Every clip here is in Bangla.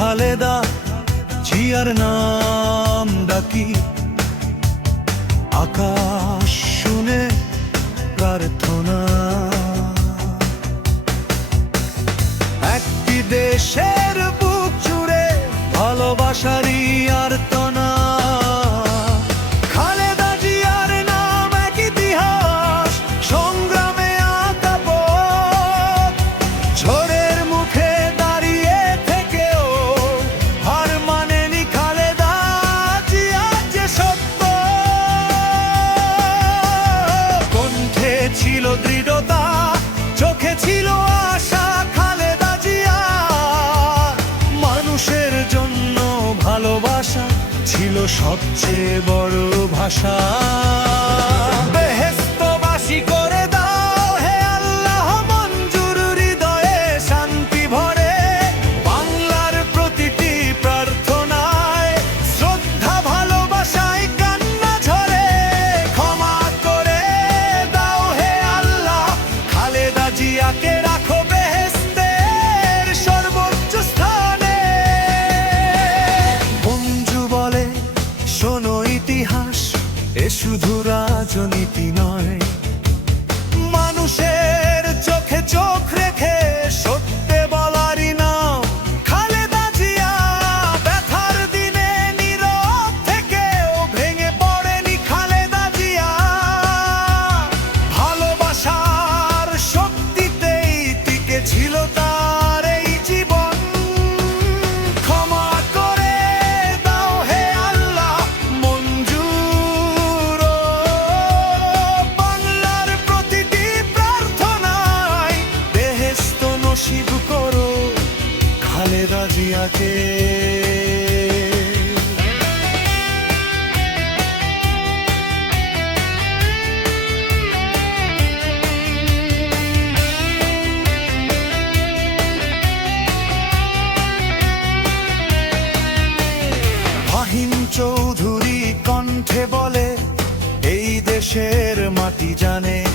খালেদা জিয়ার নাম ডাকি। আকাশ শুনে প্রার্থনা। একটি দেশের বুক জুড়ে ভালোবাসারই ছিল সবচেয়ে বড় ভাষা। শুধু রাজনীতি নয় ফাহিম চৌধুরী কণ্ঠে বলে এই দেশের মাটি জানে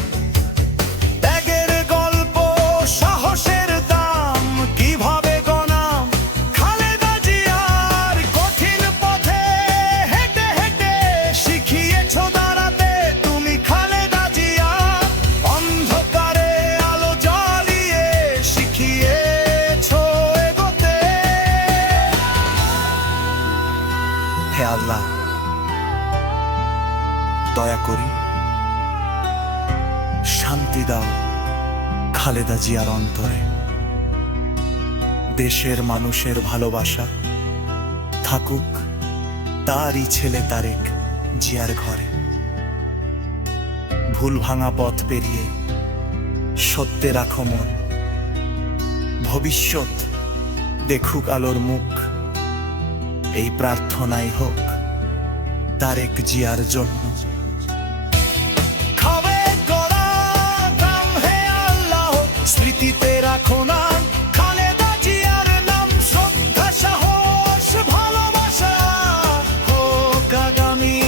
দয়া করি। শান্তি দাও খালেদা জিয়ার অন্তরে। দেশের মানুষের ভালোবাসা থাকুক, তারই ছেলে তারেক জিয়ার ঘরে। ভুল ভাঙা পথ পেরিয়ে সত্যে রাখো মন। ভবিষ্যৎ দেখুক আলোর মুখ, এই প্রার্থনাই হোক তারেক জিয়ার জন্য। স্মৃতিতে রাখো না। খালেদা জিয়ার নাম শ্রদ্ধা, সাহস, ভালোবাসা। হোক আগামী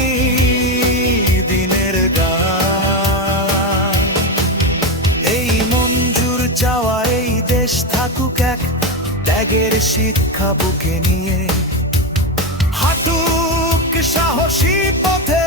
দিনের গান। এই মঞ্জুর চাওয়া এই দেশ থাকুক এক। ত্যাগের শিক্ষা বুকে নিয়ে। হাঁটুক সাহসী পথে